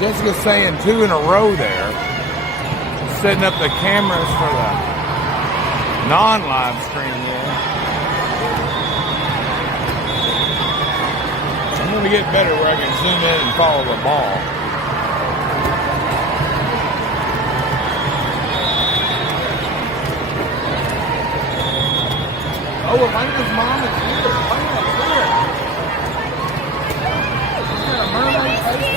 Jessica's saying 2 in a row there. Setting up the cameras for the non-live stream there. I'm going to get better where I can zoom in and follow the ball. Oh, Elena's mom is here. Elena's here. She's got a mermaid face.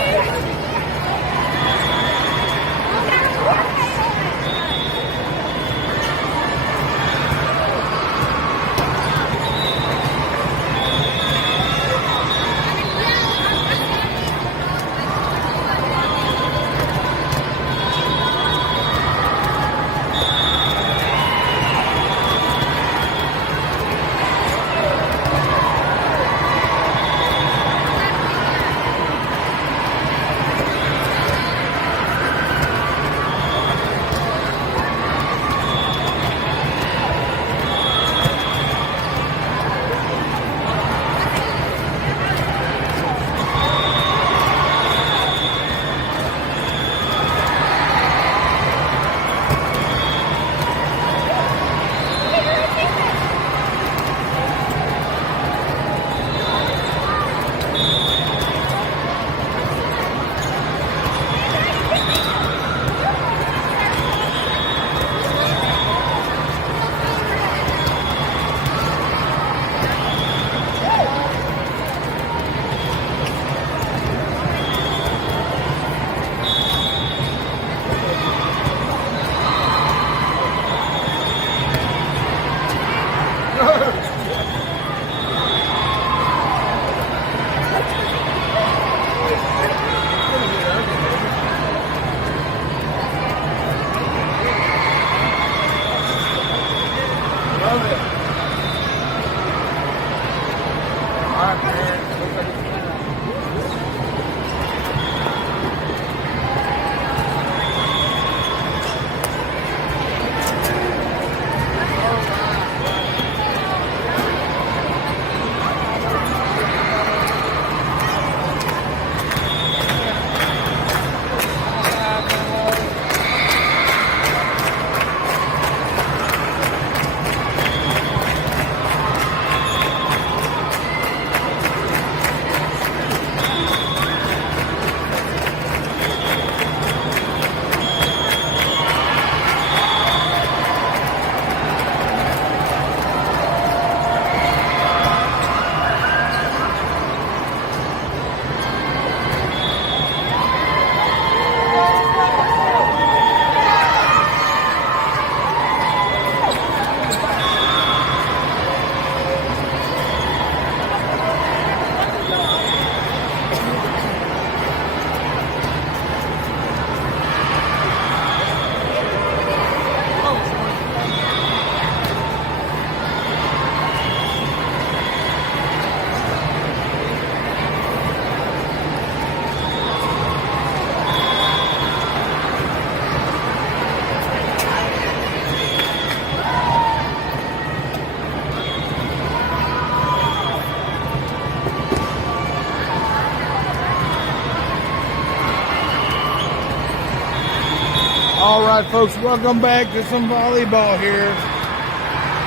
All right, folks, welcome back to some volleyball here.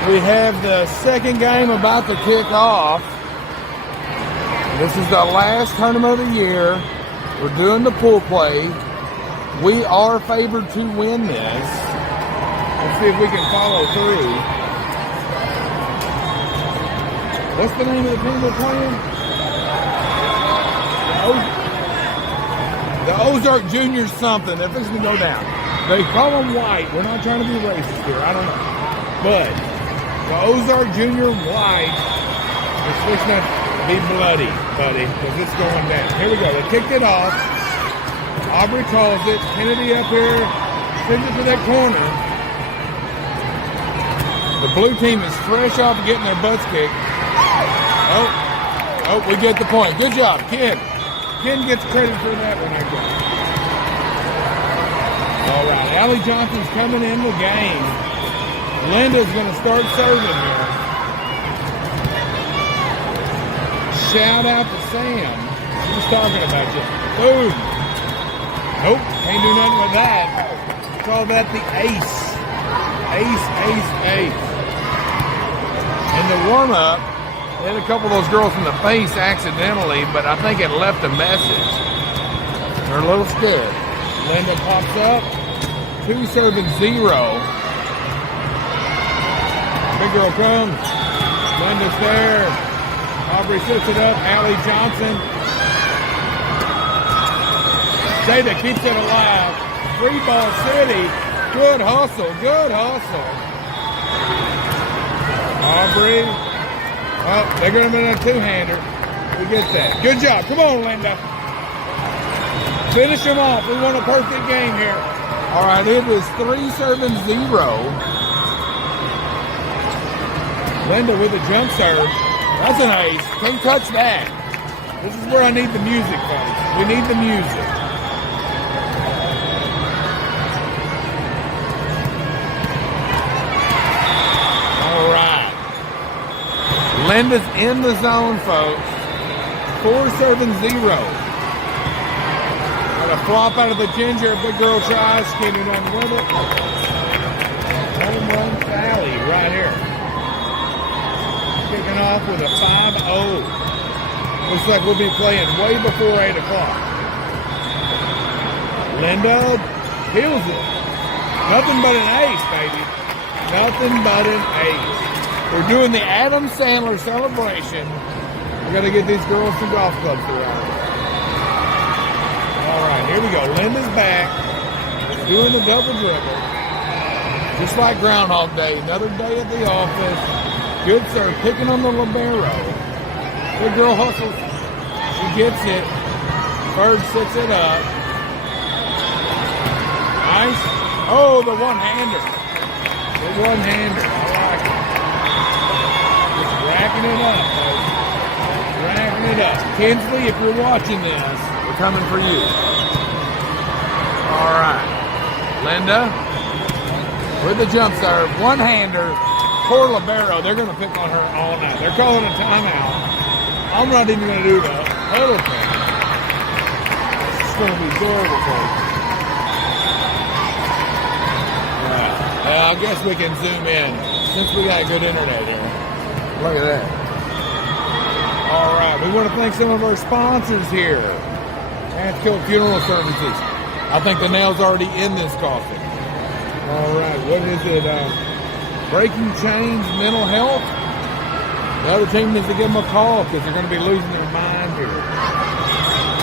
We have the second game about to kick off. This is the last tournament of the year. We're doing the pool play. We are favored to win this. Let's see if we can follow through. What's the name of the team we're playing? The Ozark Juniors something. They're fixing to go down. They call them white. We're not trying to be racist here. I don't know. But the Ozark Junior white is fixing to be bloody, buddy, because it's going down. Here we go. They kicked it off. Aubrey calls it. Kennedy up here. Sends it to that corner. The blue team is fresh off getting their butts kicked. Oh, we get the point. Good job, Ken. Ken gets credit for that one, I guess. All right, Allie Johnson's coming in the game. Linda's going to start serving here. Shout out to Sam. She's talking about you. Boom. Nope, can't do nothing with that. Call that the ace. Ace. In the warm-up, hit a couple of those girls in the face accidentally, but I think it left a message. They're a little scared. Linda pops up, 2 serving 0. Big girl comes. Linda's there. Aubrey sets it up. Allie Johnson. Jada keeps it alive. 3-ball city. Good hustle. Aubrey. Oh, they're going to be a 2-hander. We get that. Good job. Come on, Linda. Finish them off. We want a perfect game here. All right, it was 3 serving 0. Linda with a jump serve. That's an ace. Can't touch that. This is where I need the music, folks. We need the music. All right. Linda's in the zone, folks. 4 serving 0. Got a flop out of the ginger. Big girl tries. Getting on with it. Home run Sally right here. Kicking off with a 5-0. Looks like we'll be playing way before 8 o'clock. Linda kills it. Nothing but an ace, baby. Nothing but an ace. We're doing the Adam Sandler celebration. We're going to get these girls some golf clubs around. All right, here we go. Linda's back. Doing the double dribble. Just like Groundhog Day. Another day at the office. Good serve, picking on the libero. Good girl hustles. She gets it. Bird sets it up. Nice. Oh, the one-hander. The one-hander. I like it. Just racking it up, folks. Racking it up. Kinsley, if you're watching this, we're coming for you. All right. Linda with the jump serve. One-hander. Poor libero, they're going to pick on her all night. They're calling a timeout. I'm not even going to do the huddle thing. It's going to be terrible, folks. I guess we can zoom in since we got good internet here. Look at that. All right, we want to thank some of our sponsors here. Hatfield Funeral Services. I think the nail's already in this coffin. All right, what is it? Breaking Chains Mental Health. The other team needs to give them a call because they're going to be losing their mind here.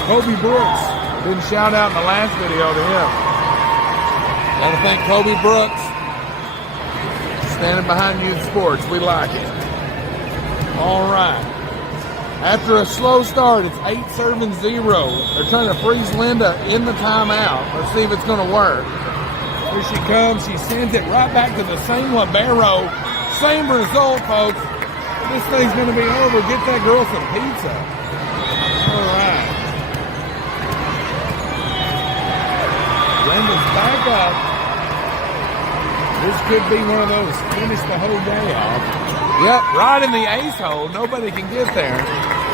Kobe Brooks. Didn't shout out in the last video to him. I want to thank Kobe Brooks. Standing behind youth sports. We like it. All right. After a slow start, it's 8 serving 0. They're trying to freeze Linda in the timeout. Let's see if it's going to work. Here she comes. She sends it right back to the same libero. Same result, folks. This thing's going to be over. Get that girl some pizza. All right. Linda's back up. This could be one of those finish the whole day off. Yep, right in the ace hole. Nobody can get there.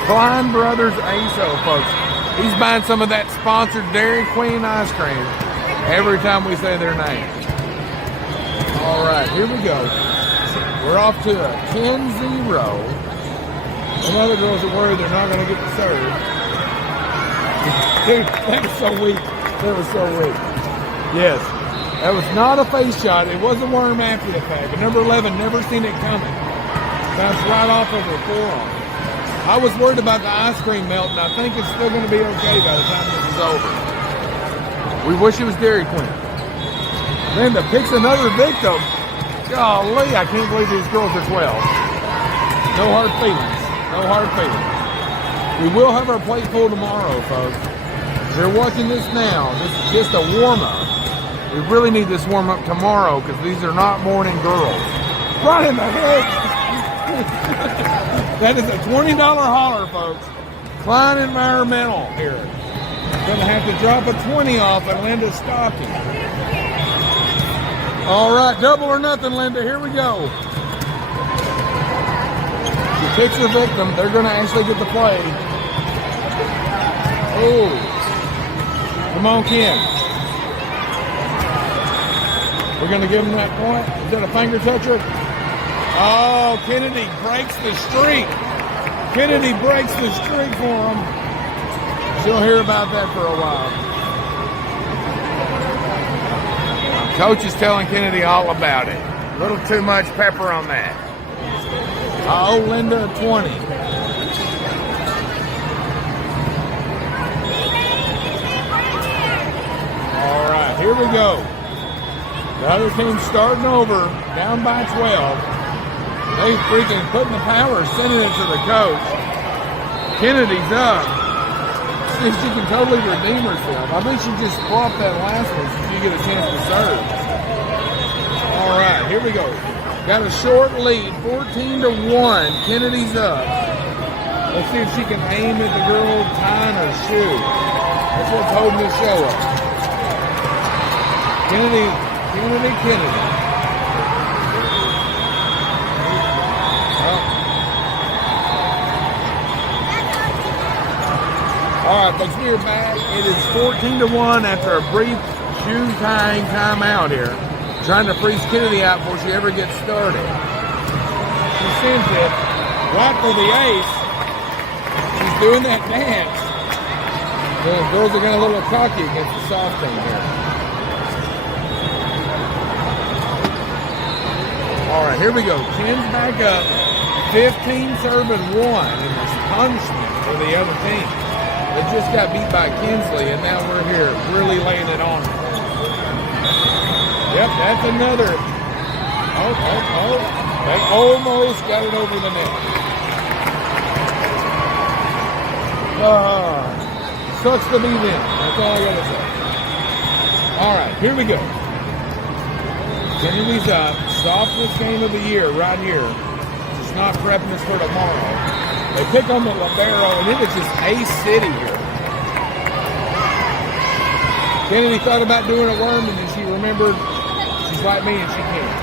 Klein Brothers ace hole, folks. He's buying some of that sponsored Dairy Queen ice cream every time we say their name. All right, here we go. We're off to a 10-0. And other girls are worried they're not going to get the serve. Dude, that was so weak. That was so weak. Yes, that was not a face shot. It was a worm after the fact. But number 11, never seen it coming. Bounced right off of her forearm. I was worried about the ice cream melting. I think it's still going to be okay by the time this is over. We wish it was Dairy Queen. Linda picks another victim. Golly, I can't believe these girls are 12. No hard feelings. No hard feelings. We will have our plate full tomorrow, folks. If you're watching this now, this is just a warm-up. We really need this warm-up tomorrow because these are not morning girls. Right in the head. That is a $20 holler, folks. Klein Environmental here. Gonna have to drop a 20 off at Linda's stocking. All right, double or nothing, Linda. Here we go. She picks her victim. They're gonna actually get the play. Oh. Come on, Ken. We're going to give him that point. Is that a finger toucher? Oh, Kennedy breaks the streak. Kennedy breaks the streak for him. She'll hear about that for a while. Coach is telling Kennedy all about it. A little too much pepper on that. Oh, Linda, 20. All right, here we go. The other team's starting over, down by 12. They freaking putting the power, sending it to the coach. Kennedy's up. See if she can totally redeem herself. I think she just flopped that last one so she get a chance to serve. All right, here we go. Got a short lead, 14-1. Kennedy's up. Let's see if she can aim at the girl tying her shoe. That's what's holding the show up. Kennedy. All right, folks, we're back. It is 14-1 after a brief shoe tying timeout here. Trying to freeze Kennedy out before she ever gets started. She sends it right for the ace. She's doing that dance. The girls are getting a little cocky against the soft team here. All right, here we go. Ken's back up. 15 serving 1, and there's punishment for the other team. They just got beat by Kinsley, and now we're here really laying it on them. Yep, that's another. Oh. They almost got it over the net. Sucks to be them. That's all I got to say. All right, here we go. Kennedy's up. Softest game of the year right here. Just not prepping us for tomorrow. They pick on the libero, and it is just Ace City here. Kennedy thought about doing a worm, and then she remembered she's like me and she can't.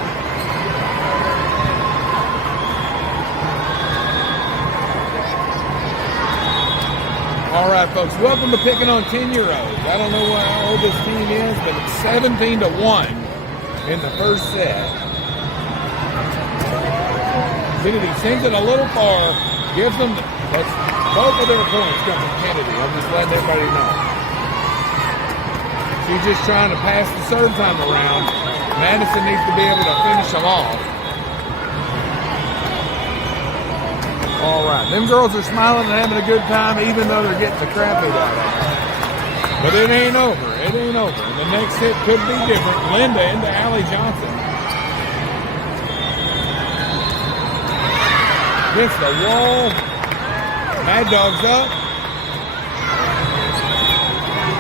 All right, folks, welcome to Picking on 10-year-olds. I don't know how old this team is, but it's 17-1 in the first set. Kennedy sends it a little far, gives them, that's both of their points come from Kennedy. I'm just letting everybody know. She's just trying to pass the serve time around. Madison needs to be able to finish them off. All right, them girls are smiling and having a good time, even though they're getting the crap beat out of them. But it ain't over. It ain't over. And the next hit could be different. Linda into Allie Johnson. Against the wall. Mad Dog's up.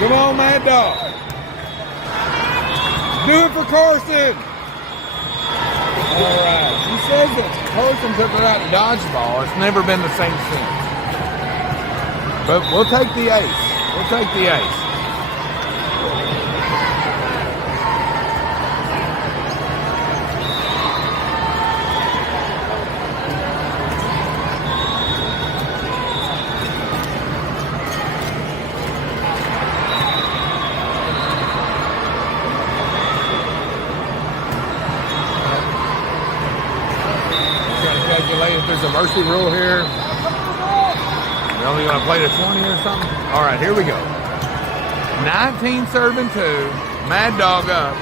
Come on, Mad Dog. Do it for Carson. All right. She says that Carson took her out in dodgeball. It's never been the same since. But we'll take the ace. We'll take the ace. If there's a mercy rule here, you're only going to play to 20 or something. All right, here we go. 19 serving 2. Mad Dog up.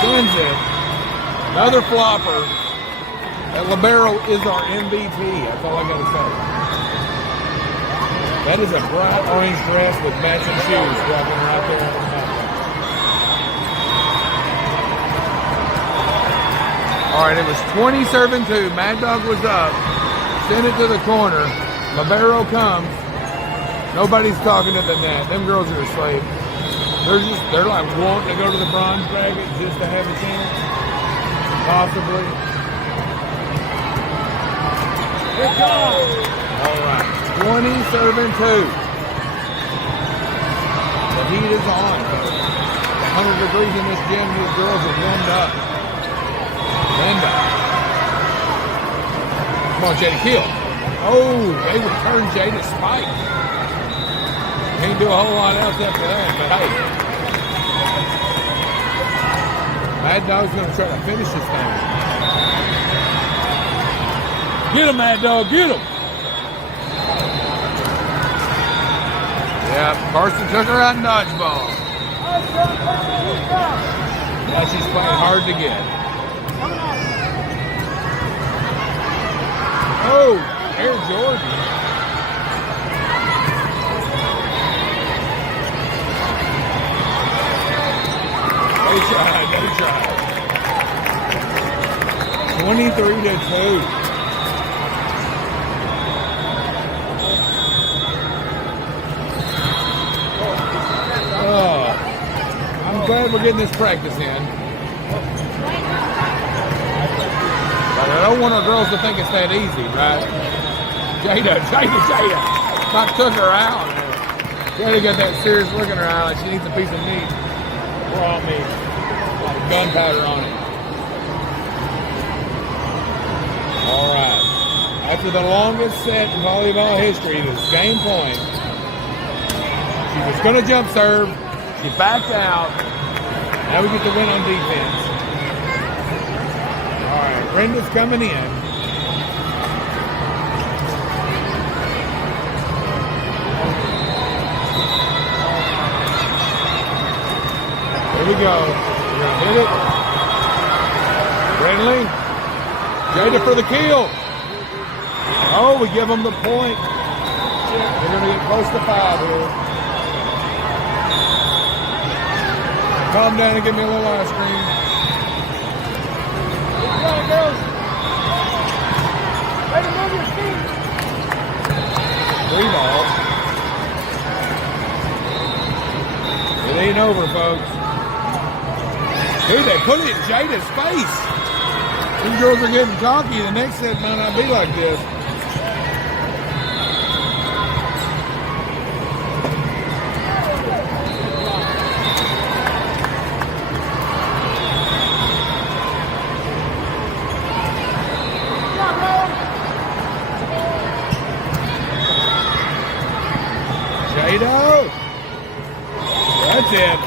Sends it. Another flopper. That libero is our MVP. That's all I got to say. That is a bright orange dress with matching shoes dropping right there on the top. All right, it was 20 serving 2. Mad Dog was up. Send it to the corner. Libero comes. Nobody's talking to the net. Them girls are asleep. They're like wanting to go to the bronze bracket just to have a chance. Possibly. Here it goes. All right, 20 serving 2. The heat is on, folks. 100 degrees in this gym. These girls are warmed up. Linda. Come on, Jada, kill. Oh, they return Jada Spike. Can't do a whole lot else after that, but hey. Mad Dog's going to try to finish this thing. Get him, Mad Dog, get him. Yeah, Carson took her out in dodgeball. Now she's playing hard to get. Oh, Air Jordan. They tried. 23-2. I'm glad we're getting this practice in. But I don't want our girls to think it's that easy, right? Jada. About took her out. Jada got that serious look in her eye like she needs a piece of meat. Raw meat. Like gunpowder on it. All right. After the longest set in volleyball history, this game point. She was going to jump serve. She backed out. Now we get the win on defense. All right, Brenda's coming in. Here we go. We're going to hit it. Brindley. Jada for the kill. Oh, we give them the point. We're going to get close to 5 here. Calm down and give me a little ice cream. Go, girls. Way to move your feet. 3 ball. It ain't over, folks. Dude, they put it in Jada's face. These girls are getting cocky. The next set might not be like this. Jada. That's it.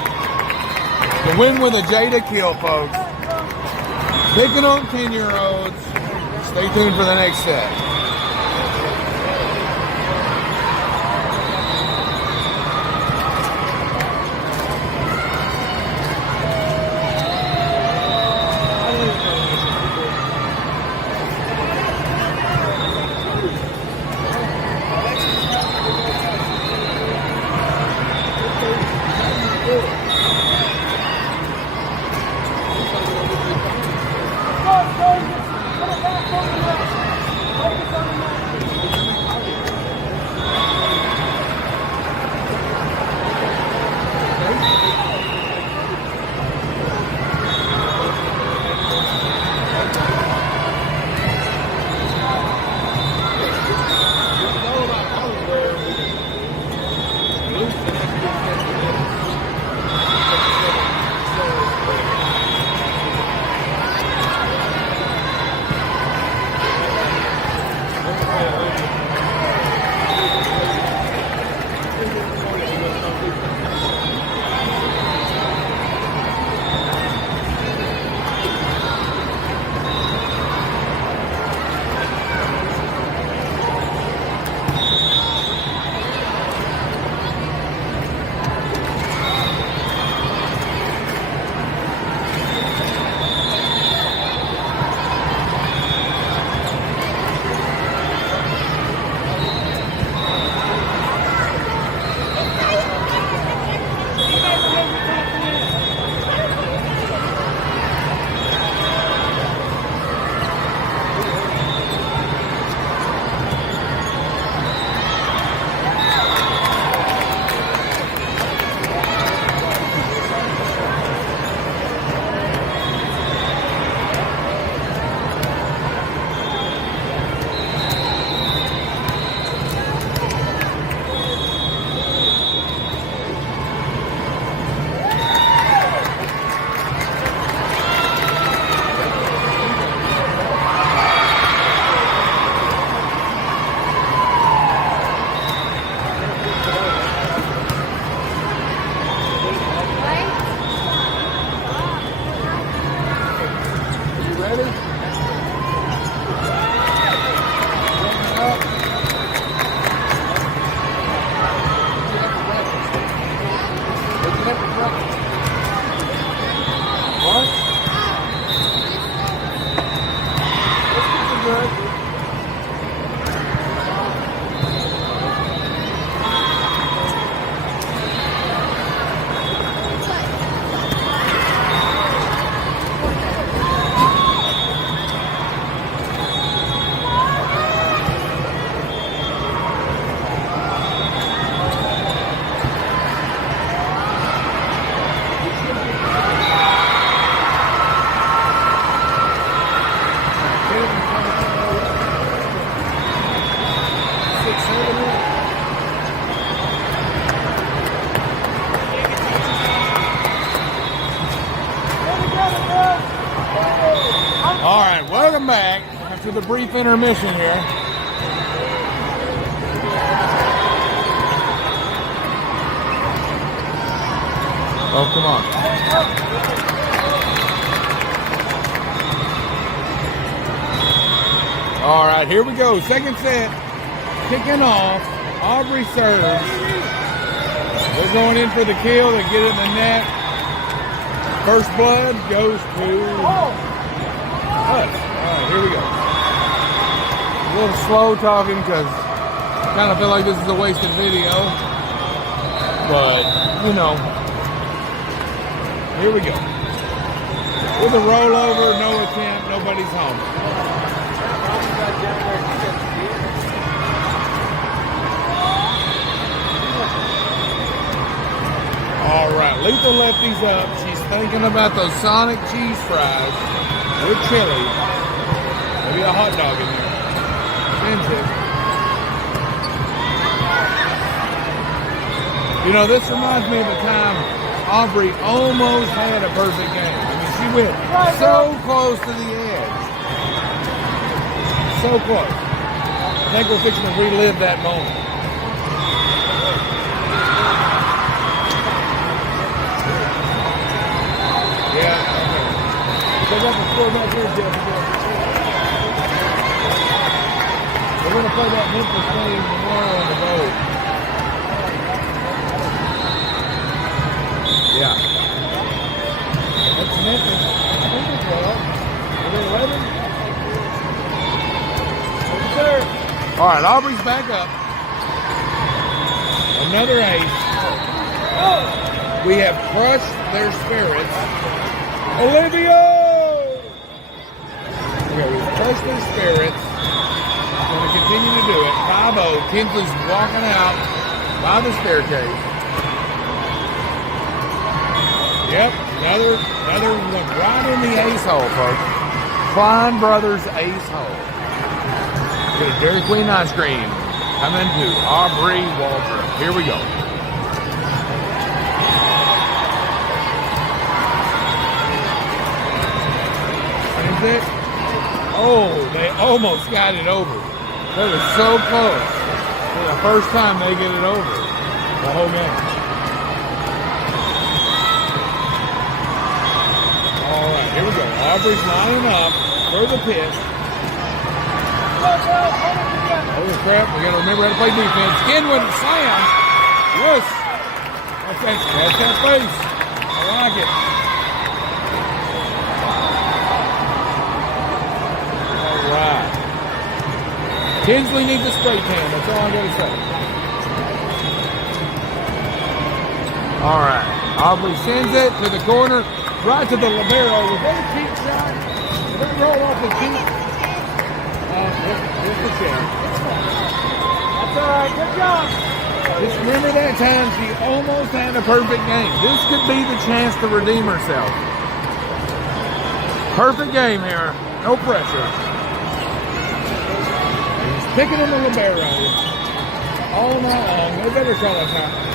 The win with a Jada kill, folks. Picking on 10-year-olds. Stay tuned for the next set. What? This is good. All right, welcome back after the brief intermission here. Oh, come on. All right, here we go. Second set, kicking off. Aubrey serves. They're going in for the kill. They get it in the net. First blood goes to us. All right, here we go. A little slow talking because I kind of feel like this is a wasted video. But, you know, here we go. With a rollover, no attempt, nobody's home. All right, Lethal left these up. She's thinking about those Sonic cheese fries with chili. Maybe a hot dog in there. Sends it. You know, this reminds me of a time Aubrey almost had a perfect game. I mean, she went so close to the edge. So close. I think we're fixing to relive that moment. Yeah, okay. So I got the score back here, Jeff. We're going to play that Memphis game tomorrow on the boat. Yeah. That's Memphis. I think it's 12. Are they 11? Yes, sir. All right, Aubrey's back up. Another ace. We have crushed their spirits. Olivia! Okay, we've crushed their spirits. Going to continue to do it. 5-0. Kinsley's walking out by the staircase. Yep, another one right in the ace hole, folks. Klein Brothers ace hole. Get a Dairy Queen ice cream coming to Aubrey Walter. Here we go. It. Oh, they almost got it over. That was so close. For the first time they get it over the whole game. All right, here we go. Aubrey's lining up for the pitch. Holy crap, we got to remember how to play defense. Skinwood slam. Yes. That's that face. I like it. Right. Kinsley needs a spray tan. That's all I got to say. All right. Aubrey sends it to the corner, right to the libero. Was that a cheap shot? Did that roll off the cheap? Just a check. That's all right. Good job. Just remember that time she almost had a perfect game. This could be the chance to redeem herself. Perfect game here. No pressure. Picking in the libero all night long. They better call a timeout.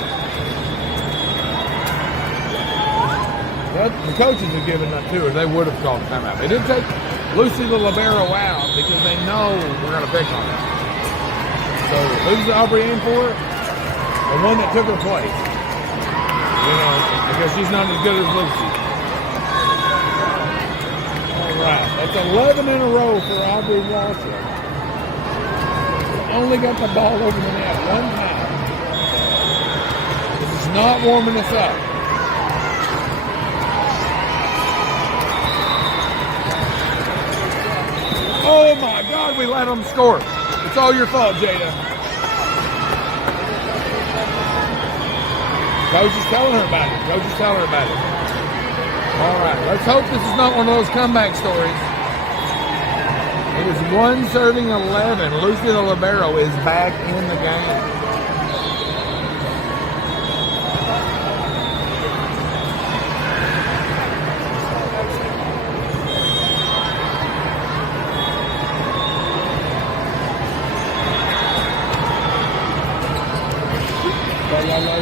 Well, the coaches have given up too, or they would have called a timeout. They did take Lucy the libero out because they know we're going to pick on her. So who's Aubrey in for? The one that took her place. You know, because she's not as good as Lucy. All right, that's 11 in a row for Aubrey Walter. Only got the ball over the net one time. This is not warming us up. Oh my God, we let them score. It's all your fault, Jada. Coach is telling her about it. Coach is telling her about it. All right, let's hope this is not one of those comeback stories. It is 1-11. Lucy the libero is back in the game.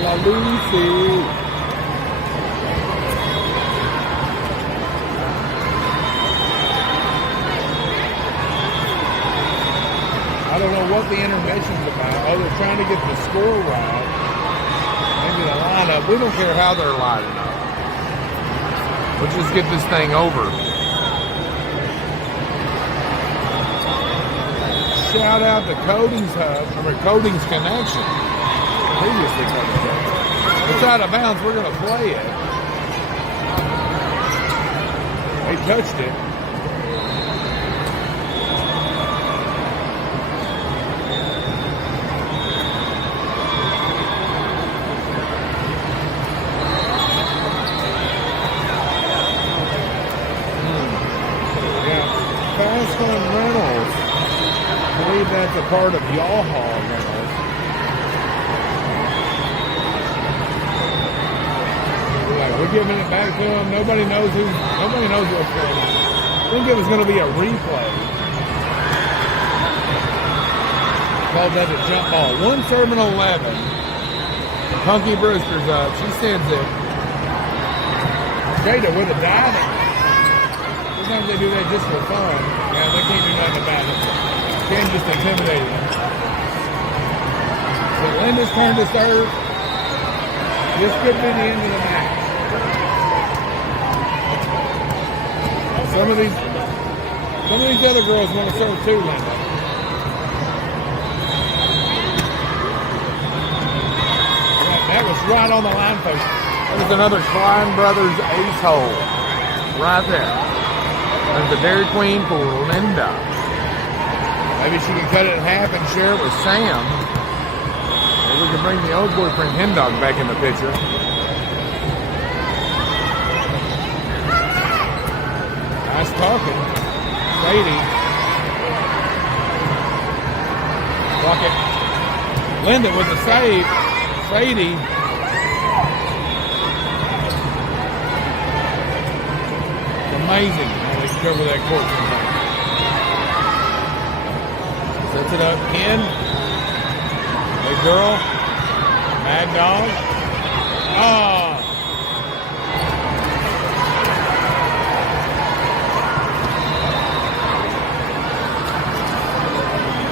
La Lucy. I don't know what the intermission's about. Oh, they're trying to get the score right. Maybe the lineup. We don't care how they're lining up. We'll just get this thing over. Shout out to Coding's Coding's Connection. Previously Coding's Connection. It's out of bounds. We're going to play it. They touched it. Fast Fun Rentals. I believe that's a part of Y'all Hall Rentals. We're giving it back to them. Nobody knows what's going on. I think it was going to be a replay. Called that a jump ball. 1-11. Punky Brewster's up. She sends it. Jada with a diving. Sometimes they do that just for fun. Yeah, they can't do nothing about it. Ken just intimidated them. So Linda's turn to serve. This could be the end of the match. Some of these other girls want to serve too, Linda. That was right on the line post. That was another Klein Brothers ace hole. Right there. There's the Dairy Queen for Linda. Maybe she can cut it in half and share it with Sam. Maybe we can bring the old boyfriend Hen Dog back in the picture. Nice talking. Sadie. Block it. Linda with the save. Sadie. It's amazing how they cover that court sometimes. Sets it up. Ken. Big girl. Mad Dog. Oh.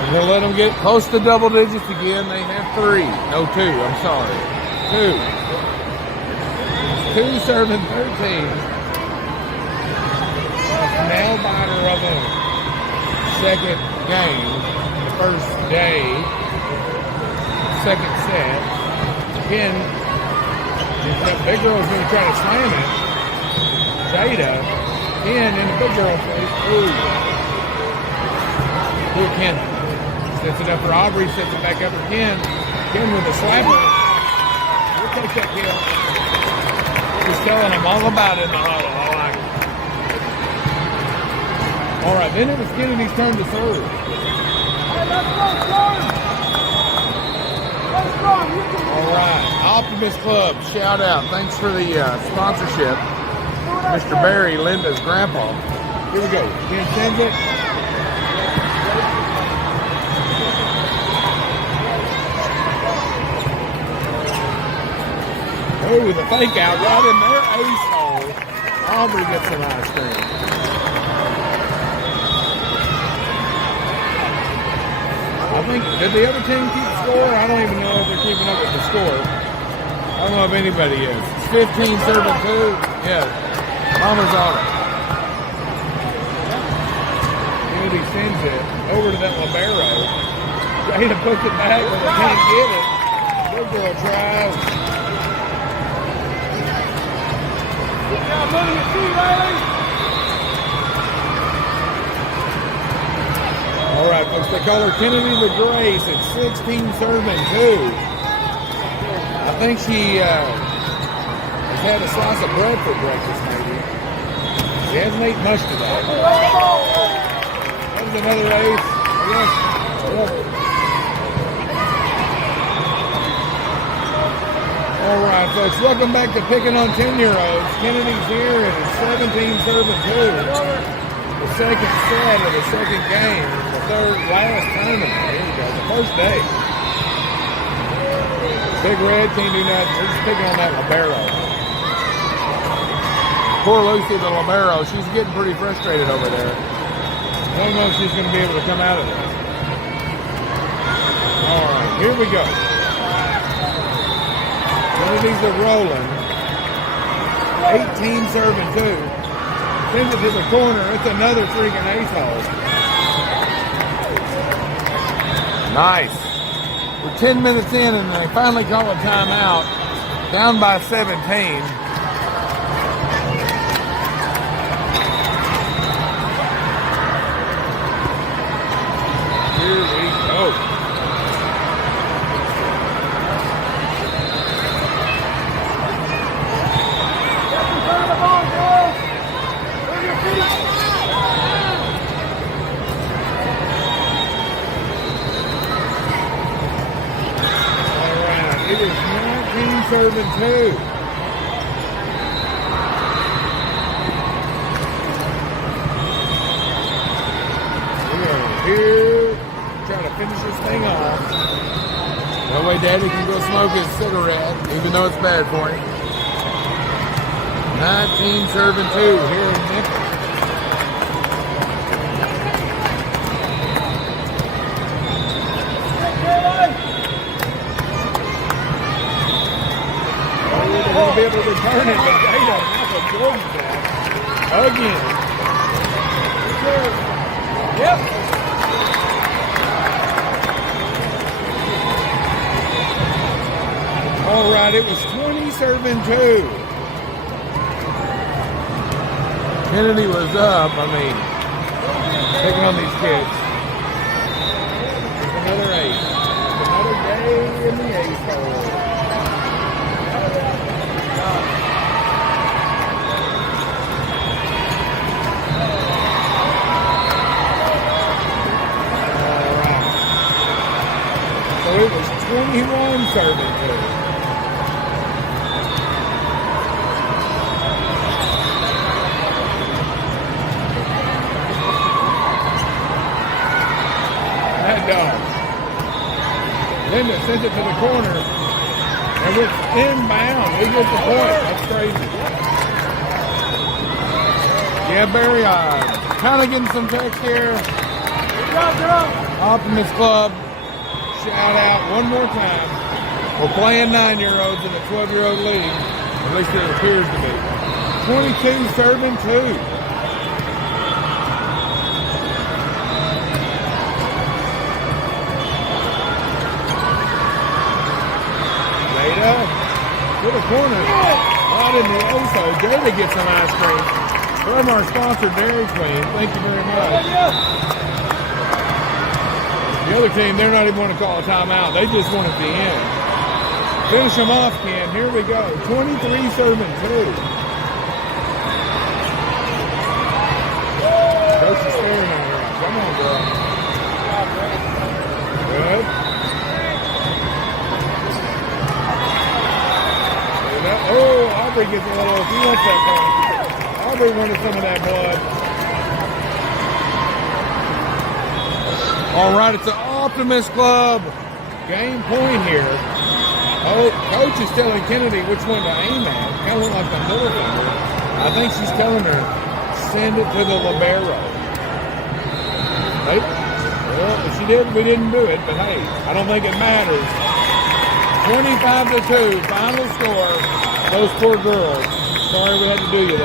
We're going to let them get close to double digits again. They have 3. No, 2. I'm sorry. 2. 2 serving 13. Nail biter of a second game. The first day. Second set. Again, that big girl's going to try to slam it. Jada. Ken in the big girl face. Ooh, Ken. Sets it up for Aubrey, sets it back up for Ken. Ken with a slapper. We'll take that kill. Just telling him all about it in the huddle. I like it. All right, then it was Kennedy's turn to serve. Hey, let's go, Jordan! Let's go! All right, Optimist Club, shout out. Thanks for the sponsorship. Mr. Barry, Linda's grandpa. Here we go. Ken sends it. Oh, the fake out right in their ace hole. Aubrey gets an ice cream. I think, did the other team keep score? I don't even know if they're keeping up with the score. I don't know if anybody is. It's 15-2. Yeah, Mama's on it. Kennedy sends it over to that libero. Jada puts it back, but they can't get it. Good girl tries. They call her Kennedy the Grace at 16 serving 2. I think she has had a slice of bread for breakfast, maybe. She hasn't eaten much today. That was another ace. Yes. All right, folks, welcome back to Picking on 10-year-olds. Kennedy's here at 17 serving 2. The second set of the second game, the third last tournament. Here we go, the first day. Big Red can't do nothing. We're just picking on that libero. Poor Lucy, the libero, she's getting pretty frustrated over there. I don't know if she's going to be able to come out of this. All right, here we go. One of these are rolling. 18 serving 2. Sends it to the corner. It's another freaking ace hole. Nice. We're 10 minutes in and they finally call a timeout. Down by 17. Here we go. It is 19 serving 2. We are here trying to finish this thing off. That way Daddy can go smoke his cigarette, even though it's bad for him. 19 serving 2 here in Memphis. They'll be able to return it, but they don't have a Jordan back. Again. Yep. All right, it was 20 serving 2. Kennedy was up. I mean, picking on these kids. Another ace. Another day in the ace hole. So it was 21 serving 2. That dog. Linda sends it to the corner, and we're inbound. We get the point. That's crazy. Yeah, Barry, kind of getting some text here. Optimist Club. Shout out one more time. We're playing 9-year-olds in a 12-year-old league. At least it appears to be. 22 serving 2. Jada to the corner. Right in the Oso. Jada gets some ice cream from our sponsor, Dairy Queen. Thank you very much. The other team, they're not even going to call a timeout. They just want it to end. Finish them off, Ken. Here we go. 23 serving 2. Coach is staring at her. Come on, girl. Good. Oh, Aubrey gets a little, he wants that point. Aubrey wanted some of that blood. All right, it's an Optimist Club game point here. Oh, Coach is telling Kennedy which one to aim at. Kind of look like the middle finger. I think she's telling her, send it to the libero. Hey, well, if she did, we didn't do it, but hey, I don't think it matters. 25-2, final score. Those poor girls. Sorry we had to do you that.